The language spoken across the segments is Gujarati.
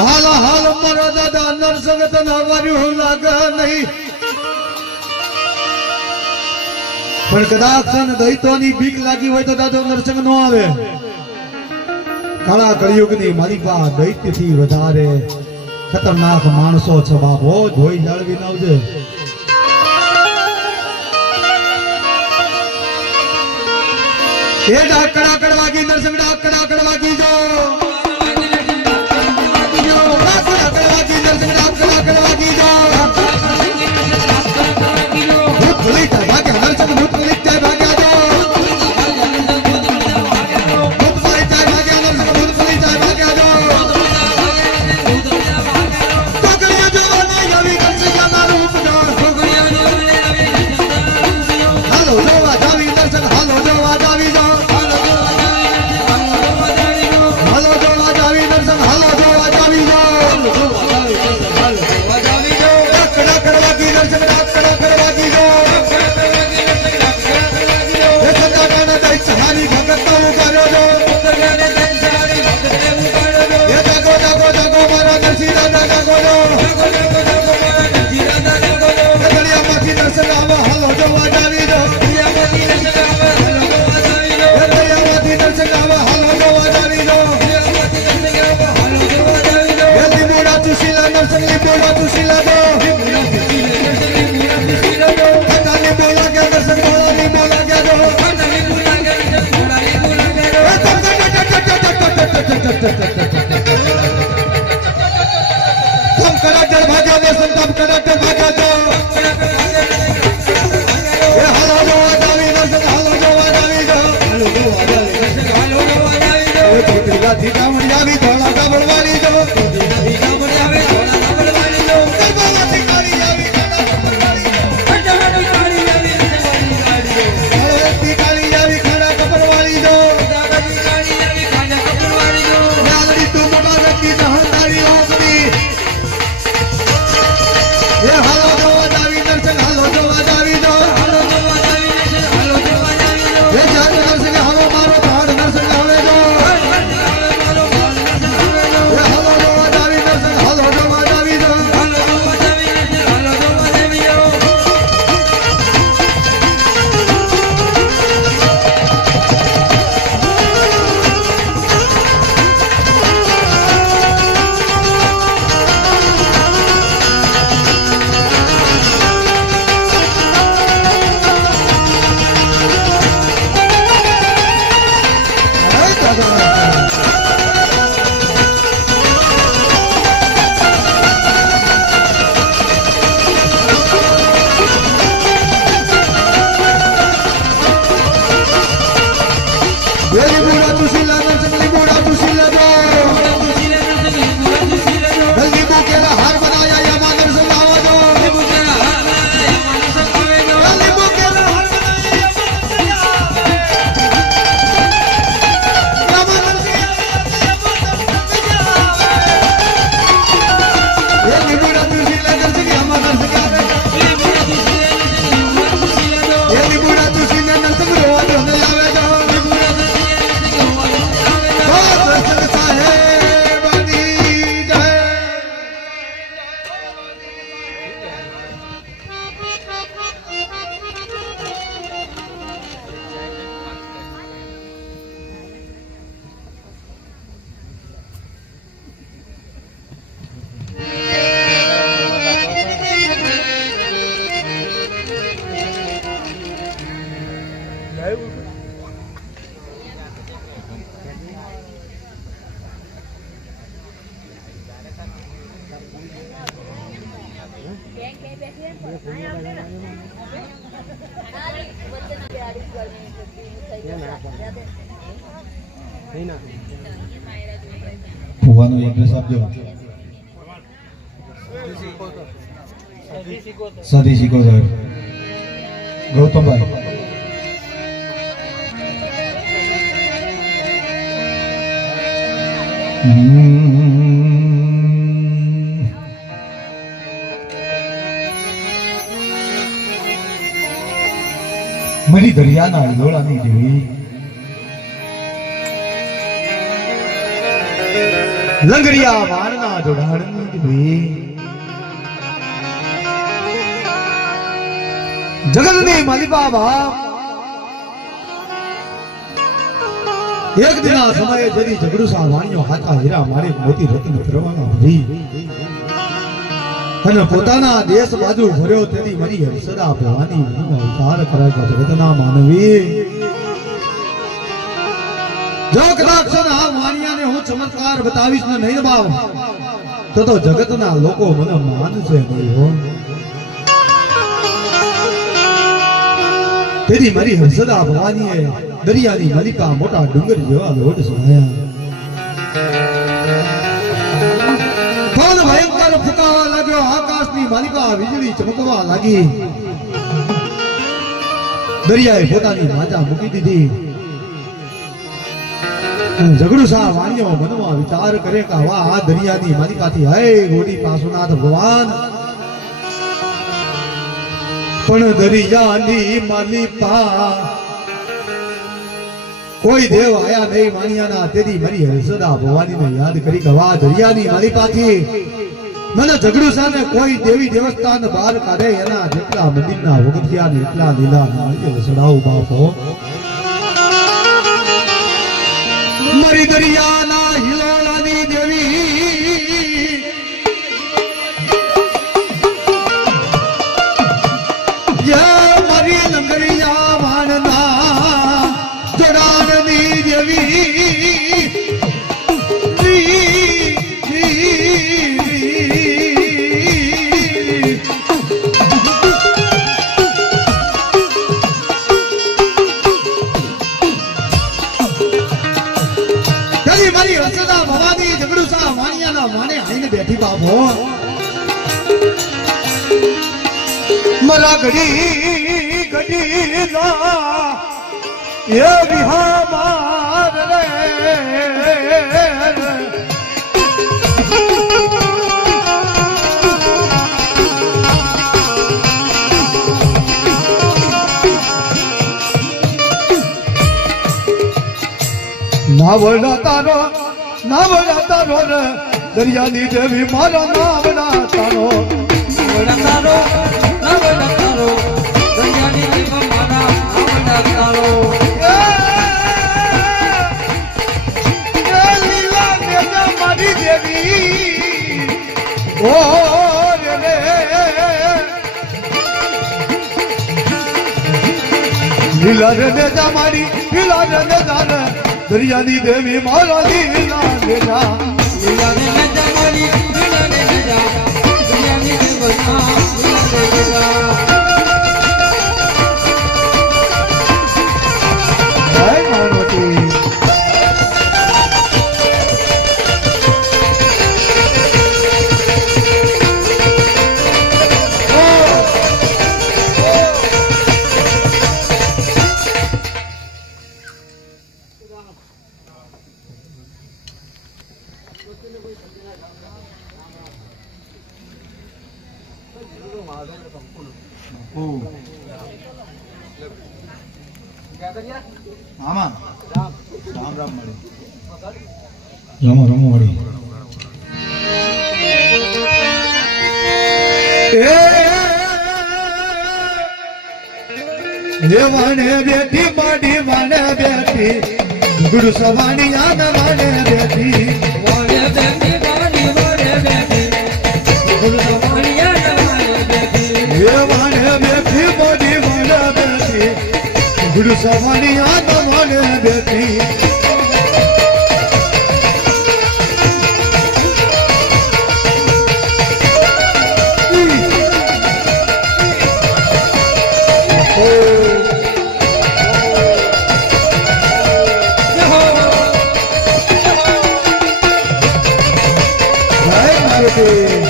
હાલ હાલ, મારા દાદા અંદર સંગત નવાર્યું લાગે નહીં. પણ કદાચ દૈતોની બીક લાગી હોય તો દાદો નરસંગ નો આવે. કાળા કળિયુગની મારી પા દૈત્યથી વધારે ખતરનાક માણસો છે બાપો, જોઈ જાળવી આવજે. એ ડાકડા કડવાગી નરસંગ ડાકડા કડવાગી જો. ફુવાનું એડ્રેસ આપજો. સધી શીખો સાહેબ. ગૌતમભાઈ. હમ. મારી દરિયાના અડધોળાની દેવી લંગરિયા વાણના જોડાણની દેવી જગતની મલિબા બાપ. એક દિના સમયે જરી જગડુસા વાણ્યો હાથા હીરા મારે મોતી રત્ન કરવાના ભરી અને પોતાના દેશ બાજુ ભર્યો તેની મારી હર્ષદા ભવાની ઉતાર કરાય જગતના માનવી. દરિયાની મલિકા મોટા ડુંગર જેવા લોટ સુનાયા માલિકા વીજળી ચમકવા લાગી. દરિયાએ પોતાની માતા મૂકી દીધી. ઝઘડુ શાહ વાણિયો વિચાર કરે વાહ દરિયાની માલિકાથી, હે ગોડી પાસુનાથ ભગવાન! પણ દરિયાની માલિકા, કોઈ દેવ આયા નહીં વાણિયાના તેથી મારી હર્ષદા ભવાનીને યાદ કરી કે વાહ દરિયાની માલિકાથી મને ઝઘડું સાને કોઈ દેવી દેવસ્થાન બહાર કાઢે, એના જેટલા મંદિરના વગથિયા ને એટલા લીલા નાળિયેર સડાવું બાપો. મરી દરિયાના વાણિયાના માને આઈને બેઠી બાપો મરા ઘડી ઘડી ના, એ વિહા માર રે. નાવડા તારો નાવડા તારો રે. દરિયાની દેવી મારો નાવડા તારો. નવલકારો, નવલકારો, દરિયાની મારા લીલા મારી દેવી. રે રે. રે મારી લીલા રે મેઘા દરિયાની દેવી મારા લીલા લીલાને નજા મારી, લીલાને નજા, દરિયાની જીવ મારા લીલાને નજા. જય માનવતી આમાં રામ રામ મળે રમો રમો ગુરુ સવાની યાદ બેઠી બેઠી, સવાણી યાદ વાણે બેઠી જહો, જય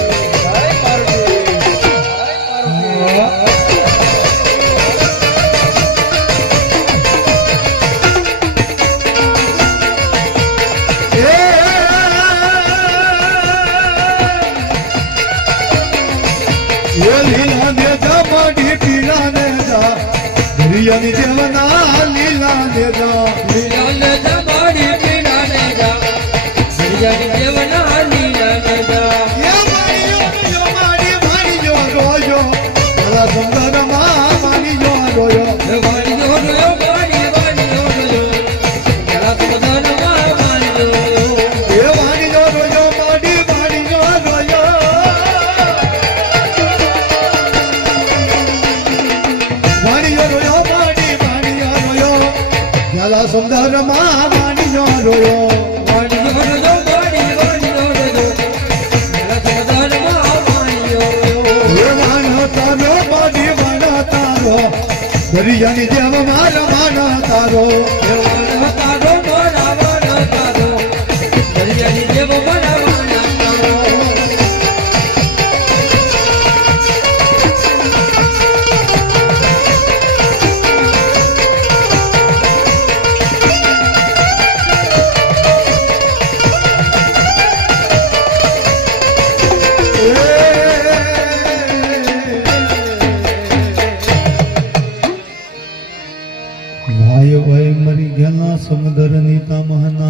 દરિયાની જેમ મારા માના તારો. દેવન ગયેલા નીતા મહાના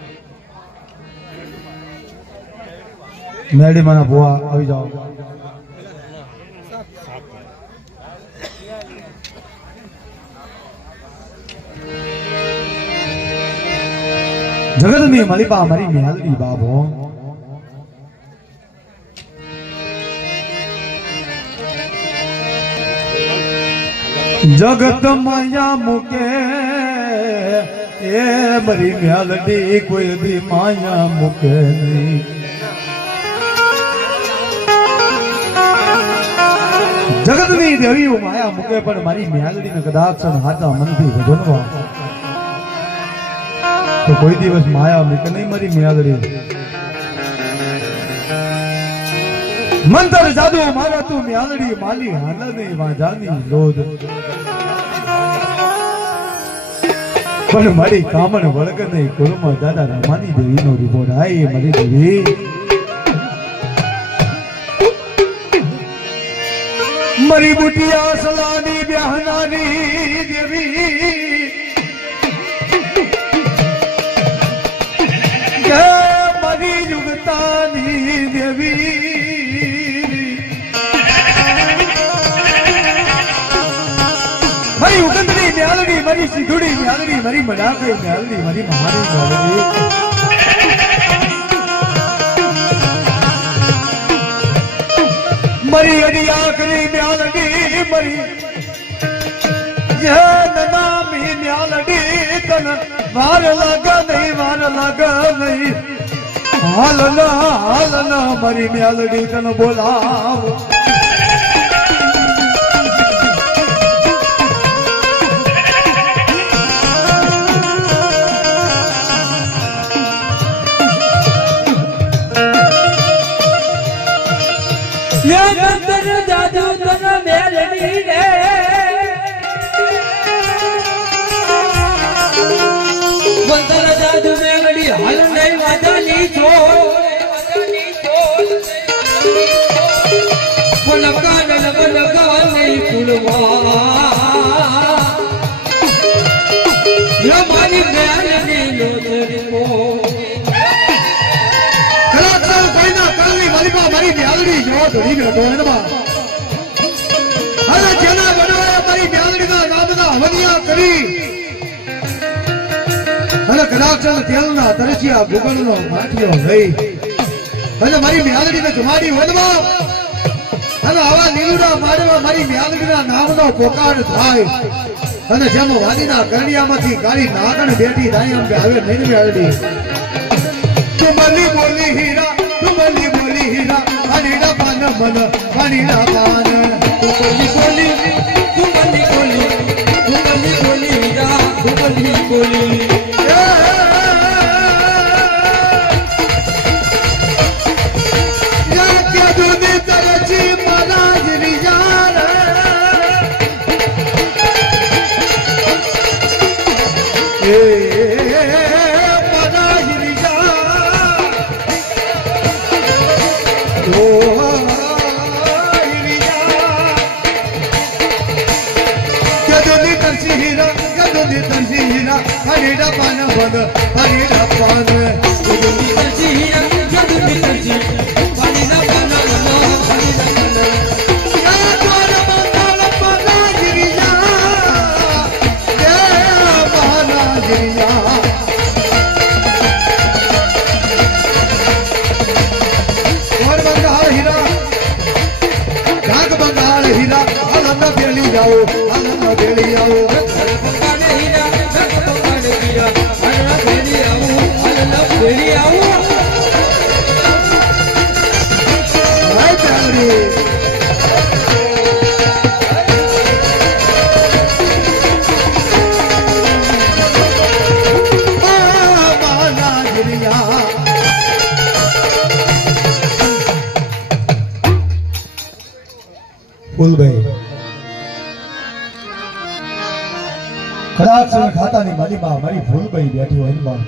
મેડી માના ભુવા આવી જાઓ. જગતની મલિપા મારી મેલડી બાબો જગત માયા મૂકે, એ મરી મ્યાલડી કોઈ દી માયા મૂકે નહીં. જગતની દેવીઓ માયા મૂકે પણ મારી મેલડીને કદાચ હાચા મનથી ભજનવા તો કોઈ દિવસ માયા મૂકે નહીં મારી મેલડી મંતર જાદુ, મારા તું મેલડી માલી હાલની નહીં લોજ પણ મારી કામણ વળગ નહીં કુળમાં દાદા રમાની દેવીનો રિપોર્ટ આય મારી દેવી. મરી બુટિયા સલાની બ્યાહનાની દેવી. મરી યુગતાની દેવી. મારી ઉગંદની મ્યાલડી મારી સિંધુડી મ્યાલડી મારી મડાકડી મ્યાલડી મારી મહારી મ્યાલડી મરી એની આખરી મ્યાલડી મરી. નામી મ્યાલડી તન વાર લાગ નહીં, વાર લાગ નહીં. હાલ ના હાલ ના, મરી મ્યાલડી તન બોલાવ. યો મારી મેલડી લોચરી કો કલાકાર કોઈના કલની માલિકા મારી અને મારી મ્યાલડીને જમાડી વનમાં અને આવા નીલુડા માડવા મારી મ્યાલડીના નામનો પોકાર થાય. અને જેમ વાદીના કરડિયામાંથી કાળી નાગણ બેઠી થાય એમ કે હવે નહીં મ્યાલડી તુમલી બોલી હીરા તુમલી બોલી હીરા, પાણીના પાન મન, પાણીના પાન. તુમલી બોલી તુમલી બોલી તુમલી બોલી હીરા તુમલી બોલી. હરીડા પાન બંધ હરીડા પાન જગુદી તરસી હીરા જગુદી તરસી પાણીના પાના ફૂલભાઈ સમય ખાતાની મારી માં મારી ફૂલભાઈ બેઠી હોયમાં